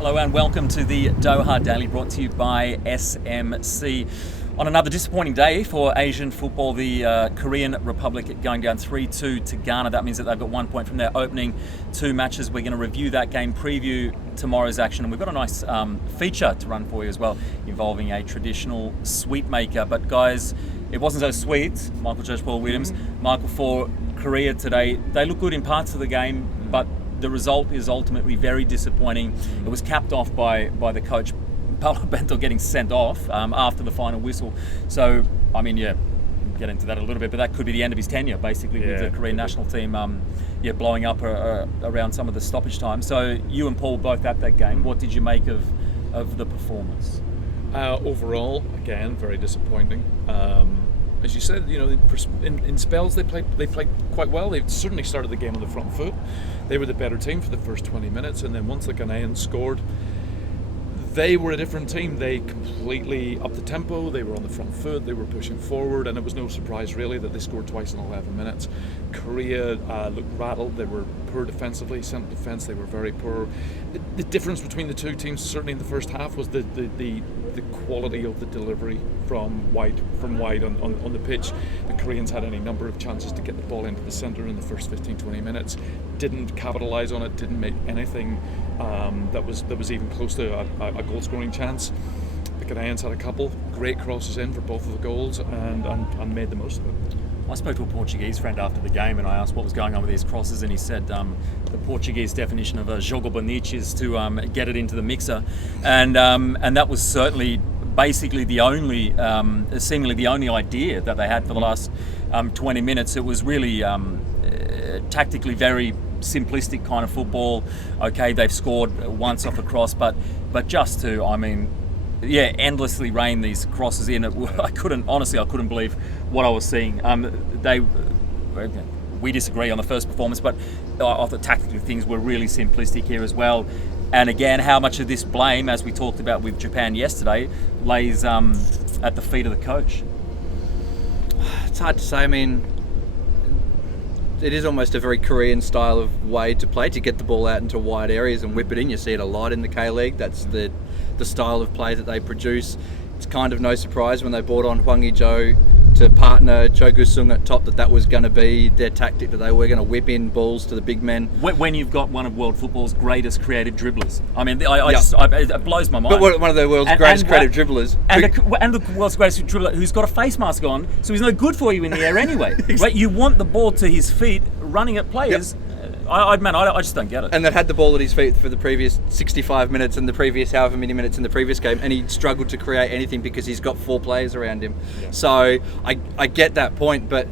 Hello and welcome to the Doha Daily, brought to you by SMC. On another disappointing day for Asian football, the Korean Republic going down 3-2 to Ghana. That means that they've got 1 point from their opening two matches. We're going to review that game, preview tomorrow's action, and we've got a nice feature to run for you as well, involving a traditional sweet maker. But guys, it wasn't so sweet. Michael Judge Paul Williams, Michael, for Korea today. They look good in parts of the game, but the result is ultimately very disappointing. It was capped off by the coach, Paulo Bento, getting sent off after the final whistle. So, I mean, yeah, we'll get into that a little bit, but that could be the end of his tenure, basically, with the Korean national team blowing up around some of the stoppage time. So, you and Paul both at that game. What did you make of the performance? Overall, again, very disappointing. As you said, in spells they played quite well. They certainly started the game on the front foot. They were the better team for the first 20 minutes, and then once the Ghanaians scored, they were a different team. They completely upped the tempo. They were on the front foot. They were pushing forward, and it was no surprise really that they scored twice in 11 minutes. Korea looked rattled. They were poor defensively. Central defence, they were very poor. The difference between the two teams, certainly in the first half, was the quality of the delivery from wide on the pitch. The Koreans had any number of chances to get the ball into the centre in the first 15-20 minutes. Didn't capitalise on it. Didn't make anything that was even close to a goal scoring chance. The Ghanaians had a couple great crosses in for both of the goals and made the most of it. I spoke to a Portuguese friend after the game and I asked what was going on with these crosses, and he said the Portuguese definition of a jogo bonito is to get it into the mixer, and that was certainly basically the only, seemingly the only idea that they had for the last 20 minutes. It was really tactically very simplistic kind of football. Okay, they've scored once off a cross, but just to, endlessly rain these crosses in. I couldn't believe what I was seeing. We disagree on the first performance, but I thought tactically things were really simplistic here as well. And again, how much of this blame, as we talked about with Japan yesterday, lays at the feet of the coach? It's hard to say. I mean, it is almost a very Korean style of way to play, to get the ball out into wide areas and whip it in. You see it a lot in the K-League. That's the style of play that they produce. It's kind of no surprise when they brought on Hwang Hee-jo to partner Cho Gu-sung at top that was going to be their tactic, that they were going to whip in balls to the big men. When you've got one of world football's greatest creative dribblers. I mean, it blows my mind. But one of the world's greatest creative dribblers. And the world's greatest dribbler who's got a face mask on, so he's no good for you in the air anyway. Right? You want the ball to his feet, running at players. Yep. I just don't get it. And that had the ball at his feet for the previous 65 minutes and the previous however many minutes in the previous game, and he struggled to create anything because he's got 4 players around him. Yeah. So I get that point, but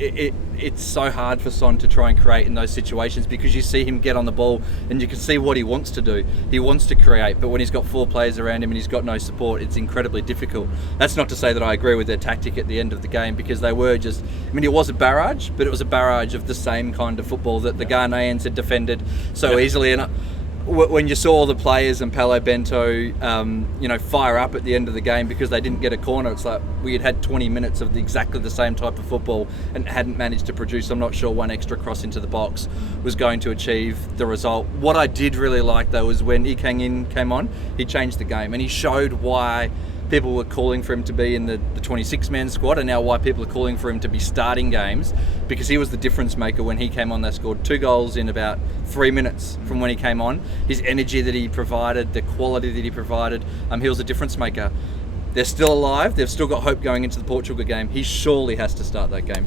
it's so hard for Son to try and create in those situations because you see him get on the ball and you can see what he wants to do. He wants to create, but when he's got 4 players around him and he's got no support, it's incredibly difficult. That's not to say that I agree with their tactic at the end of the game, because they were just, it was a barrage, but it was a barrage of the same kind of football that the Ghanaians had defended so easily. And when you saw all the players and Paulo Bento, fire up at the end of the game because they didn't get a corner, it's like we had 20 minutes of exactly the same type of football and hadn't managed to produce. I'm not sure one extra cross into the box was going to achieve the result. What I did really like, though, was when Lee Kang-in came on, he changed the game and he showed why people were calling for him to be in the 26-man squad, and now why people are calling for him to be starting games, because he was the difference maker when he came on. They scored 2 goals in about 3 minutes from when he came on. His energy that he provided, the quality that he provided, he was a difference maker. They're still alive. They've still got hope going into the Portugal game. He surely has to start that game.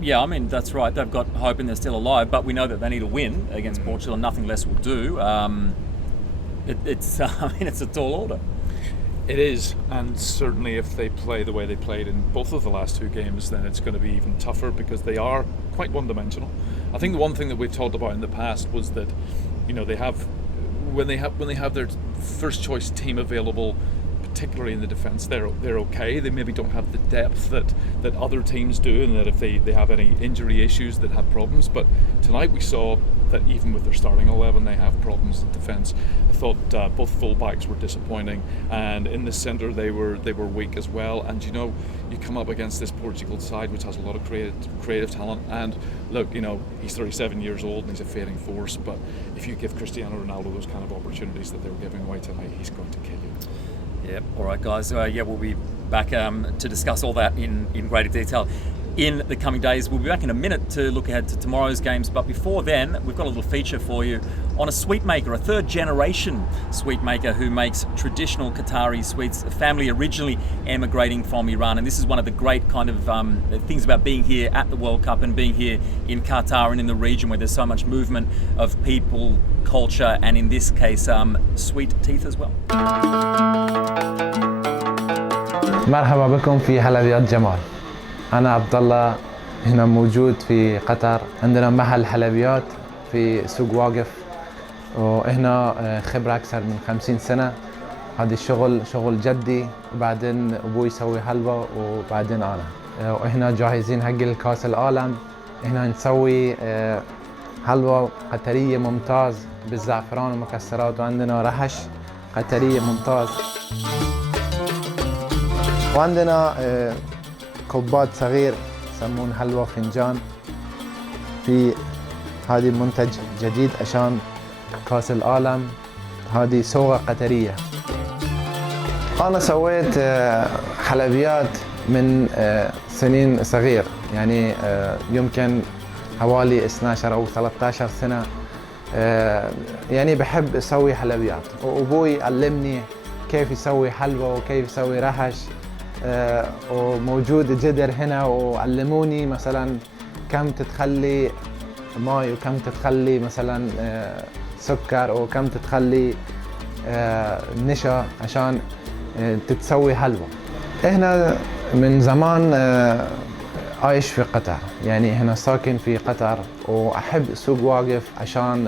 Yeah, that's right. They've got hope and they're still alive, but we know that they need a win against Portugal, and nothing less will do. It's a tall order. It is, and certainly if they play the way they played in both of the last 2 games, then it's going to be even tougher because they are quite one-dimensional. I think the one thing that we've talked about in the past was that, they have when they have their first choice team available, particularly in the defence, they're okay. They maybe don't have the depth that other teams do, and that if they have any injury issues that have problems. But tonight we saw that even with their starting 11 they have problems in defence. I thought both full-backs were disappointing, and in the centre they were weak as well. And you know, you come up against this Portugal side which has a lot of creative talent, and look, you know, he's 37 years old and he's a fading force, but if you give Cristiano Ronaldo those kind of opportunities that they were giving away tonight, he's going to kill you. Yep. All right, guys. We'll be back to discuss all that in greater detail in the coming days. We'll be back in a minute to look ahead to tomorrow's games, but before then, we've got a little feature for you on a sweet maker, a third generation sweet maker who makes traditional Qatari sweets, a family originally emigrating from Iran. And this is one of the great kind of things about being here at the World Cup and being here in Qatar and in the region where there's so much movement of people, culture, and in this case, sweet teeth as well. مرحبا بكم في حلبيات جمال. أنا عبد الله، هنا موجود في قطر. عندنا محل حلبيات في سوق واقف، وهنا خبرة أكثر من 50 سنة. هذا الشغل شغل جدي، وبعدين أبوي يسوي حلوى وبعدين أنا. وهنا جاهزين حق الكاس العالم. هنا نسوي حلوى قطرية ممتاز بالزعفران ومكسرات، وعندنا رحش قطرية ممتاز. وعندنا كوبات صغير يسمون حلوى فنجان. في هذه منتج جديد عشان كاس العالم، هذه صوغة قطرية. أنا سويت حلبيات من سنين صغير، يعني يمكن حوالي 12 أو 13 سنة. يعني بحب أسوي حلبيات، وأبوي علمني كيف يسوي حلوى وكيف يسوي رحش. وموجود جدر هنا وعلموني مثلا كم تتخلي ماء وكم تتخلي مثلا سكر وكم تتخلي نشا عشان تتسوي حلوى. هنا من زمان عايش في قطر، يعني هنا ساكن في قطر، وأحب سوق واقف عشان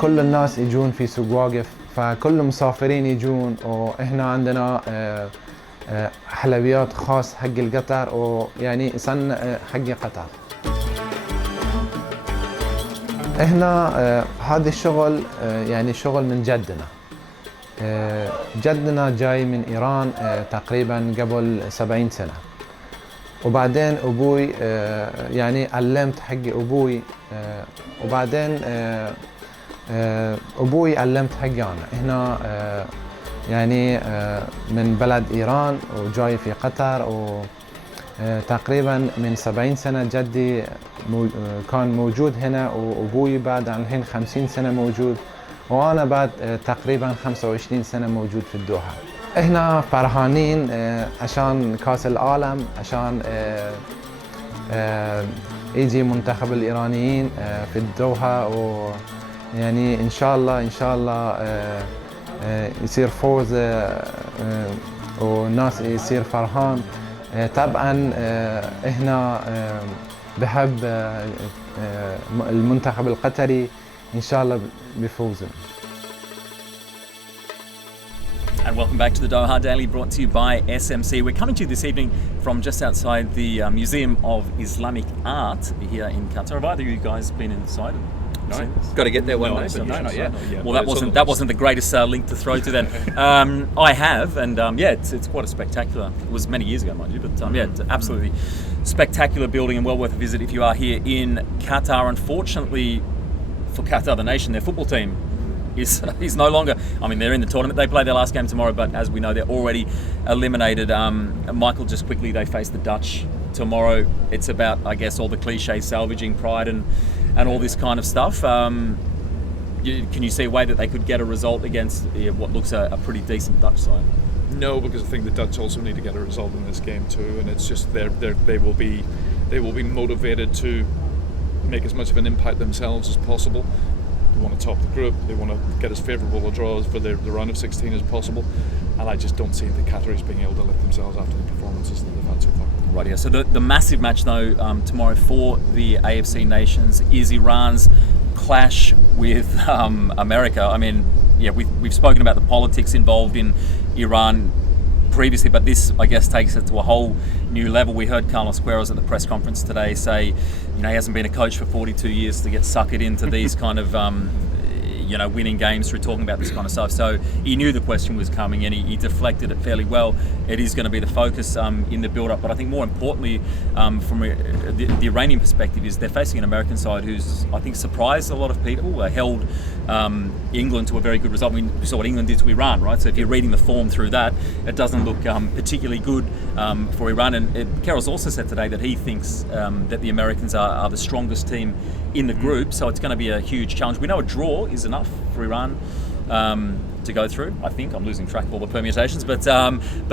كل الناس يجون في سوق واقف، فكل المسافرين يجون. وإحنا عندنا حلويات خاص حق القطر، ويعني يصنع حق قطر. إحنا هذا الشغل يعني شغل من جدنا. جدنا جاي من إيران تقريبا قبل 70 سنة، وبعدين أبوي يعني علمت حق أبوي، وبعدين أبوي علمت حقي أنا. هنا يعني من بلد إيران وجاي في قطر، وتقريبا من 70 سنة جدي كان موجود هنا، وأبوي بعد الحين 50 سنة موجود، وأنا بعد تقريبا 25 سنة موجود في الدوحة. إحنا فرحانين عشان كاس العالم، عشان يجي منتخب الإيرانيين في الدوحة، ويعني إن شاء الله يصير فوز والناس يصير فرحان. طبعا إحنا بحب المنتخب القطري، إن شاء الله بيفوزوا. And welcome back to the Doha Daily, brought to you by SMC. We're coming to you this evening from just outside the Museum of Islamic Art here in Qatar. Have either of you guys been inside? No, got to get there one day, but no, not yet. Well, that wasn't the greatest link to throw to then. I have, and it's quite a spectacular. It was many years ago, mind you, but it's an absolutely spectacular building and well worth a visit if you are here in Qatar. Unfortunately for Qatar, the nation, their football team is no longer. I mean, they're in the tournament. They play their last game tomorrow, but as we know, they're already eliminated. Michael, just quickly, they face the Dutch tomorrow. It's about, I guess, all the cliche salvaging pride and all this kind of stuff. Can you see a way that they could get a result against what looks a pretty decent Dutch side? No, because I think the Dutch also need to get a result in this game too, and it's just they will be motivated to make as much of an impact themselves as possible. They want to top the group. They want to get as favourable a draw for the round of 16 as possible, and I just don't see the Qataris being able to lift themselves after the performances that they've had so far. Right, yeah. So the massive match though tomorrow for the AFC nations is Iran's clash with America. I mean, we've spoken about the politics involved in Iran previously, but this, I guess, takes it to a whole new level. We heard Carlos Queiroz at the press conference today say, he hasn't been a coach for 42 years to get suckered into these kind of winning games through talking about this kind of stuff. So he knew the question was coming, and he deflected it fairly well. It is going to be the focus in the build-up, but I think more importantly, from the Iranian perspective, is they're facing an American side who's, I think, surprised a lot of people. Held England to a very good result. We saw what England did to Iran, right? So if you're reading the form through that, it doesn't look particularly good for Iran. And Carol's also said today that he thinks that the Americans are the strongest team in the group, so it's going to be a huge challenge. We know a draw is enough for Iran to go through. I think I'm losing track of all the permutations, but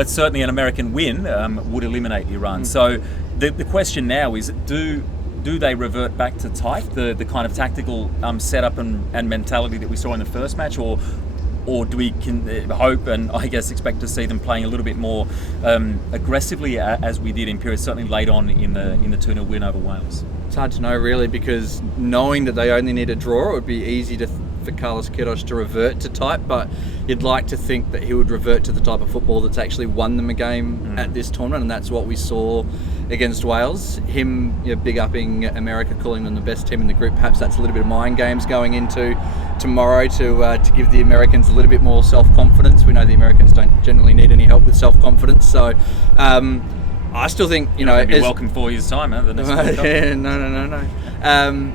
certainly an American win would eliminate Iran. So the question now is, do they revert back to type, the kind of tactical setup and mentality that we saw in the first match, or do we hope and I guess expect to see them playing a little bit more aggressively as we did in periods, certainly late on in the 2-0 win over Wales? It's hard to know really, because knowing that they only need a draw, it would be easy for Carlos Queiroz to revert to type, but you'd like to think that he would revert to the type of football that's actually won them a game at this tournament, and that's what we saw against Wales. Him big upping America, calling them the best team in the group. Perhaps that's a little bit of mind games going into tomorrow to give the Americans a little bit more self-confidence. We know the Americans don't generally need any help with self-confidence, so I still think be welcome 4 years' time, huh? The next World Cup. Yeah, no.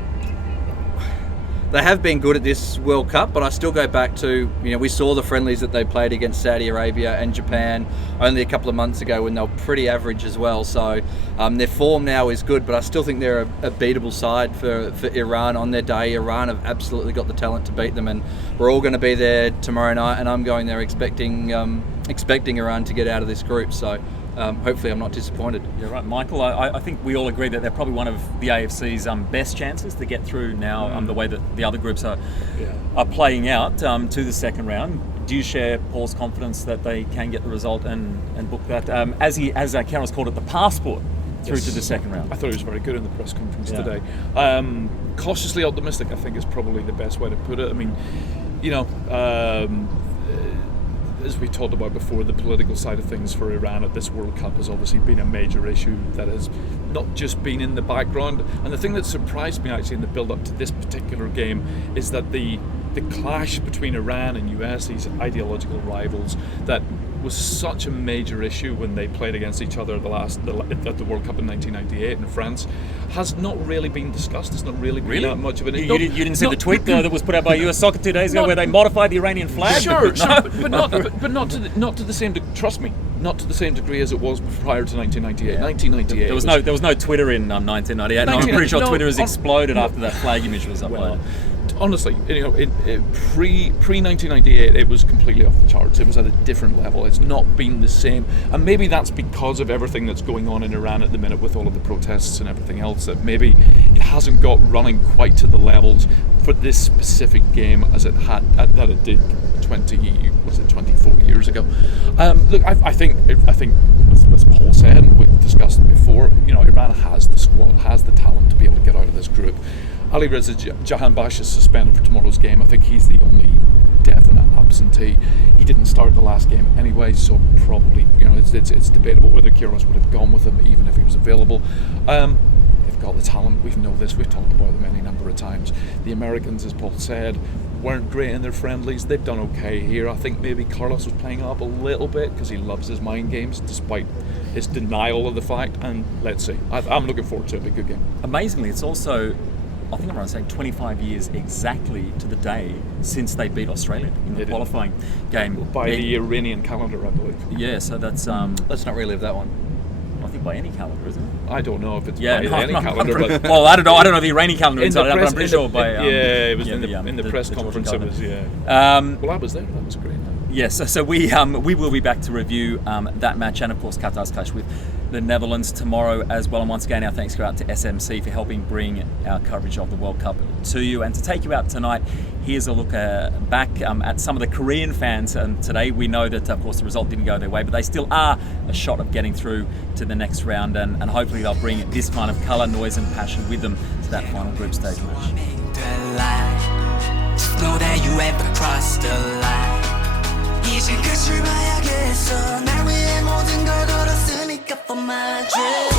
They have been good at this World Cup, but I still go back to, we saw the friendlies that they played against Saudi Arabia and Japan only a couple of months ago when they were pretty average as well. So their form now is good, but I still think they're a beatable side for Iran on their day. Iran have absolutely got the talent to beat them, and we're all going to be there tomorrow night, and I'm going there expecting Iran to get out of this group. So hopefully I'm not disappointed. You're right, Michael. I think we all agree that they're probably one of the AFC's best chances to get through now, the way that the other groups are playing out to the second round. Do you share Paul's confidence that they can get the result and book that, as Carol's called it, the passport through to the second round? I thought he was very good in the press conference today. Cautiously optimistic, I think, is probably the best way to put it. I mean, as we talked about before, the political side of things for Iran at this World Cup has obviously been a major issue that has not just been in the background. And the thing that surprised me actually in the build-up to this particular game is that the clash between Iran and US, these ideological rivals, that was such a major issue when they played against each other at the World Cup in 1998 in France, has not really been discussed. It's not really been that much of an issue. You didn't see the tweet that was put out by US Soccer 2 days ago where they modified the Iranian flag? Sure, but not to the same trust me, not to the same degree as it was prior to 1998. 1998. There was no Twitter in 1998. I'm pretty sure Twitter has exploded after that flag image was uploaded. Honestly, pre 1998, it was completely off the charts. It was at a different level. It's not been the same, and maybe that's because of everything that's going on in Iran at the minute with all of the protests and everything else. That maybe it hasn't got running quite to the levels for this specific game as it had that it did 24 years ago. Look, I think as Paul said, and we've discussed it before, Iran has the squad, has the talent to be able to get out of this group. Ali Reza Jahanbakhsh is suspended for tomorrow's game. I think he's the only definite absentee. He didn't start the last game anyway, so probably it's debatable whether Queiroz would have gone with him even if he was available. They've got the talent. We know this. We've talked about them any number of times. The Americans, as Paul said, weren't great in their friendlies. They've done okay here. I think maybe Carlos was playing up a little bit because he loves his mind games, despite his denial of the fact. And let's see. I'm looking forward to it. It'll be a good game. Amazingly, it's also, I think I'm right saying 25 years exactly to the day since they beat Australia in the qualifying game. By the Iranian calendar, I believe. Yeah, so that's... Let's not relive that one. I think by any calendar, isn't it? I don't know if it's by any calendar. But well, I don't know the Iranian calendar inside, but I'm pretty sure by... it was in the press conference. It was, well, I was there. That was great. Yes, so we will be back to review that match and, of course, Qatar's clash with the Netherlands tomorrow as well. And once again, our thanks go out to SMC for helping bring our coverage of the World Cup to you. And to take you out tonight, here's a look back at some of the Korean fans. And today we know that, of course, the result didn't go their way, but they still are a shot of getting through to the next round. And hopefully they'll bring this kind of colour, noise and passion with them to that final group stage match. Just know that you ever crossed the line. 이제 끝을 봐야겠어. 날 위해 my drip.